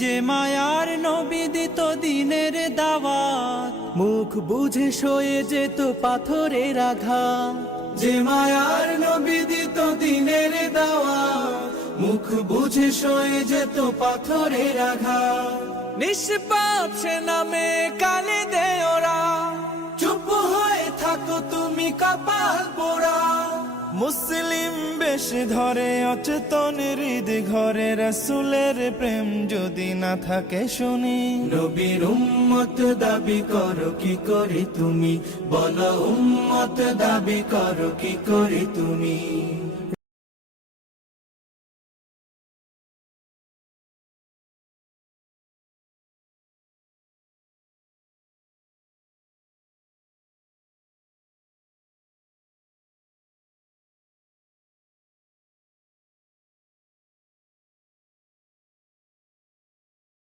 যে মায়ার নবী দিত দিনের দাওয়াত, মুখ বুঝে সয়ে যেত পাথরের আঘাত। যে মায়ার নবী দিত দিনের দাওয়াত, মুখ বুঝে সয়ে যেত পাথরের আঘাত। নিষ্পাপ সে নামে কালে দেয় ওরা, চুপ হয়ে থাকো তুমি কপাল পোড়া। মুসলিম বেশ ধরে অচেতন হৃদ ঘরে, রাসূলের প্রেম যদি না থাকে শুনি। নবীর উম্মত দাবি করো কি করে তুমি, বলো উম্মত দাবি করো কি করে তুমি।